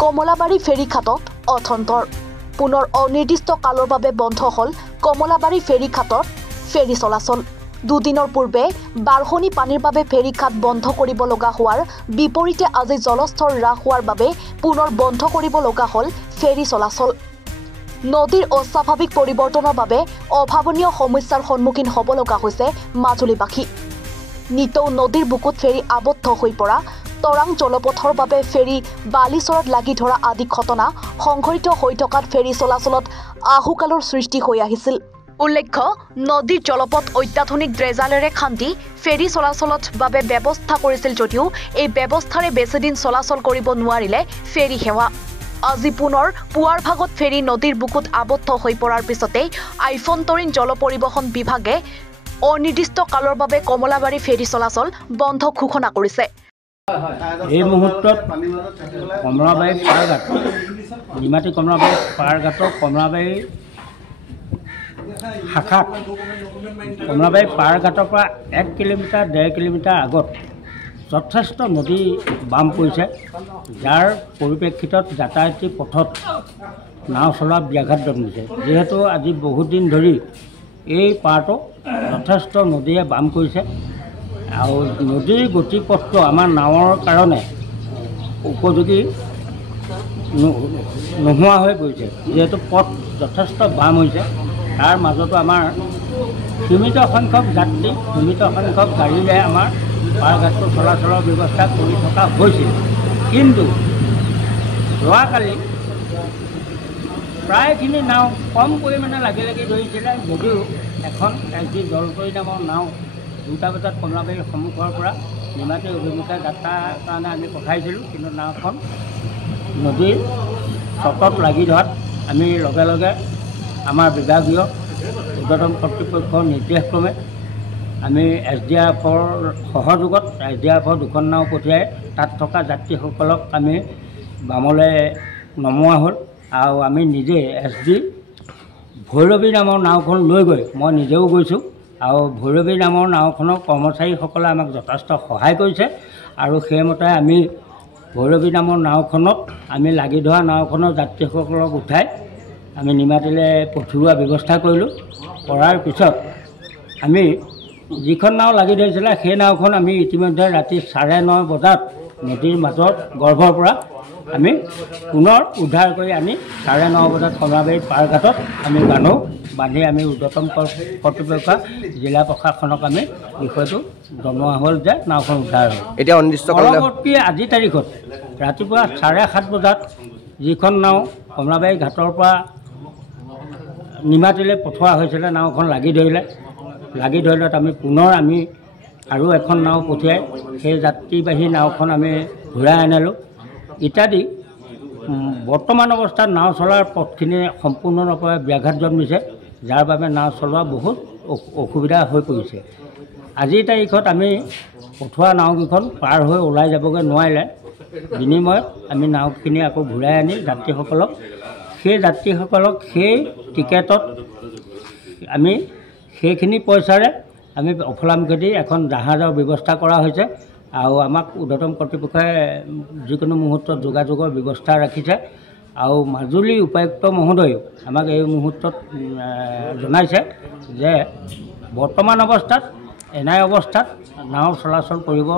কমলাবাৰী ফেৰীঘাটত অথন্তৰ পুনৰ অনিৰ্দিষ্ট কালৰ বাবে বন্ধ হ'ল কমলাবাৰী ফেৰীঘাটত ফেৰী চলাচল। দুদিনৰ পূৰ্বে বাৰহনী পানীৰ বাবে ফেৰীঘাট বন্ধ কৰিব লগা হোৱাৰ বিপৰীতে আজি জলস্তৰ হ্ৰাস হোৱাৰ বাবে পুনৰ বন্ধ কৰিব লগা হ'ল ফেৰী চলাচল। নদীৰ অস্বাভাৱিক পৰিৱৰ্তনৰ বাবে অভাৱনীয় সমস্যাৰ সন্মুখীন হ'ব লগা হৈছে মাজুলীবাসী। নিতৌ নদীৰ বুকুত ফেৰী আবদ্ধ হৈ পৰা, তৰাং জলপথৰ বাবে ফেৰী বালিচৰত লাগি ধৰা আদি ঘটনা সংঘটিত হৈ থকাত ফেৰী চলাচলত আহুকালৰ সৃষ্টি হৈ আহিছিল। উল্লেখ্য, নদীৰ জলপথ অত্যাধুনিক ড্ৰেজালেৰে খান্দি ফেৰী চলাচলত বাবে ব্যৱস্থা কৰিছিল যদিও এই ব্যৱস্থাৰে বেছিদিন চলাচল কৰিব নোৱাৰিলে ফেৰী সেৱা। আজি পুনৰ পুৱাৰ ভাগত ফেৰী নদীৰ বুকুত আবদ্ধ হৈ পৰাৰ পিছতেই আভ্যন্তৰীণ জল পৰিবহণ বিভাগে অনিৰ্দিষ্ট কালৰ বাবে কমলাবাৰী ফেৰী চলাচল বন্ধ ঘোষণা কৰিছে। এই মুহূৰ্তত কমলাবাৰী পাৰঘাট নিমাতী কমলাবাৰী পাৰঘাটৰ কমলাবাৰী শাখাত কমলাবাৰী পাৰঘাটৰ পৰা 1 কিলোমিটাৰ 1.5 কিলোমিটাৰ আগত যথেষ্ট নদী বাম পৰিছে, যাৰ পৰিপ্ৰেক্ষিতত যাতায়াতী পথত নাও চলোৱা ব্যাঘাত জন্মিছে। যিহেতু আজি বহুত দিন ধৰি এই পাৰটো যথেষ্ট নদীয়ে বাম কৰিছে আৰু নদীৰ গতিপথটো আমাৰ নাৱৰ কাৰণে উপযোগী নোহোৱা হৈ পৰিছে। যিহেতু পথ যথেষ্ট বাম হৈছে, তাৰ মাজতো আমাৰ সীমিত সংখ্যক যাত্ৰী, সীমিত সংখ্যক গাড়ীৰে আমাৰ পাৰঘাটটো চলাচলৰ ব্যৱস্থা কৰি থকা হৈছিল। কিন্তু যোৱাকালি প্ৰায়খিনি নাও কম পৰিমাণে লাগি ধৰিছিলে, যদিও এখন যি জলপৰী নামৰ নাও 2টা বজাত কমলাবাৰীৰ সন্মুখৰ পৰা নিমাতী অভিমুখে যাত্ৰাৰ কাৰণে আমি পঠাইছিলোঁ। কিন্তু নাওখন নদীৰ চটত লাগি ধৰাত আমি লগে লগে আমাৰ বিভাগীয় উৰ্ধ্বতন কৰ্তৃপক্ষৰ নিৰ্দেশক্ৰমে আমি SDRFৰ সহযোগত SDRFৰ 2খন নাও পঠিয়াই তাত থকা যাত্ৰীসকলক আমি বামলৈ নমোৱা হ'ল। আৰু আমি নিজে SD ভৈৰৱী নামৰ নাওখন লৈ গৈ মই নিজেও গৈছোঁ আৰু ভৈৰৱী নামৰ নাওখনৰ কৰ্মচাৰীসকলে আমাক যথেষ্ট সহায় কৰিছে। আৰু সেইমতে আমি ভৈৰৱী নামৰ নাওখনত আমি লাগি ধৰা নাওখনৰ যাত্ৰীসকলক উঠাই আমি নিমাতীলৈ পঠিওৱাৰ ব্যৱস্থা কৰিলোঁ। কৰাৰ পিছত আমি যিখন নাও লাগি ধৰিছিলে সেই নাওখন আমি ইতিমধ্যে ৰাতি 9:30 বজাত নদীৰ মাজত গৰ্ভৰ পৰা আমি পুনৰ উদ্ধাৰ কৰি আনি 9:30 বজাত কমলাবাৰী পাৰঘাটত আমি বান্ধি আমি উৰ্ধ্বতন কৰ্তৃপক্ষ জিলা প্ৰশাসনক আমি বিষয়টো জনোৱা হ'ল যে নাওখন উদ্ধাৰ হ'ল। এতিয়া পৰৱৰ্তী আজি তাৰিখত ৰাতিপুৱা 7:30 বজাত যিখন নাও কমলাবাৰী ঘাটৰ পৰা নিমাতীলৈ পঠোৱা হৈছিলে, নাওখন লাগি ধৰিলত আমি পুনৰ আৰু এখন নাও পঠিয়াই সেই যাত্ৰীবাহী নাওখন আমি ঘূৰাই আনিলোঁ ইত্যাদি। বৰ্তমান অৱস্থাত নাও চলাৰ পথখিনি সম্পূৰ্ণৰূপে ব্যাঘাত জন্মিছে, যাৰ বাবে নাও চলোৱা বহুত অসুবিধা হৈ পৰিছে। আজিৰ তাৰিখত আমি পঠোৱা নাওকেইখন পাৰ হৈ ওলাই যাবগৈ নোৱাৰিলে, বিনিময়ত আমি নাওখিনি আকৌ ঘূৰাই আনি যাত্ৰীসকলক সেই টিকেটত আমি সেইখিনি পইচাৰে আমি অফলামুখেদি এখন জাহাজৰ ব্যৱস্থা কৰা হৈছে। আৰু আমাক উৰ্ধ্বতন কৰ্তৃপক্ষই যিকোনো মুহূৰ্তত যোগাযোগৰ ব্যৱস্থা ৰাখিছে। আৰু মাজুলী উপায়ুক্ত মহোদয়েও আমাক এই মুহূৰ্তত জনাইছে যে বৰ্তমান অৱস্থাত এনাই অৱস্থাত নাও চলাচল কৰিব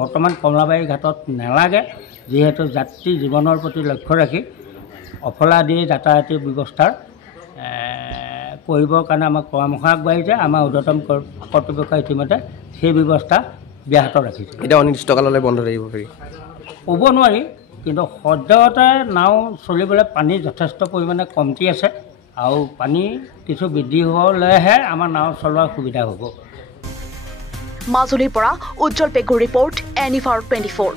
বৰ্তমান কমলাবাৰী ঘাটত নালাগে, যিহেতু যাত্ৰী জীৱনৰ প্ৰতি লক্ষ্য ৰাখি অফলা দিয়ে যাতায়াতৰ ব্যৱস্থাৰ কৰিবৰ কাৰণে আমাক পৰামৰ্শ আগবাঢ়িছে। আমাৰ উৰ্ধ্বতন কৰ্তৃপক্ষই ইতিমধ্যে সেই ব্যৱস্থা ব্যাহত ৰাখিছে। এতিয়া অনিৰ্দিষ্ট কাললৈ বন্ধ থাকিব পাৰি ক'ব নোৱাৰি, কিন্তু সদ্যহতে নাও চলিবলৈ পানী যথেষ্ট পৰিমাণে কমতি আছে আৰু পানী কিছু বৃদ্ধি হ'লেহে আমাৰ নাও চলোৱাৰ সুবিধা হ'ব। মাজুলীৰ পৰা উজ্জ্বল পেগুৰ ৰিপৰ্ট, NFR 24।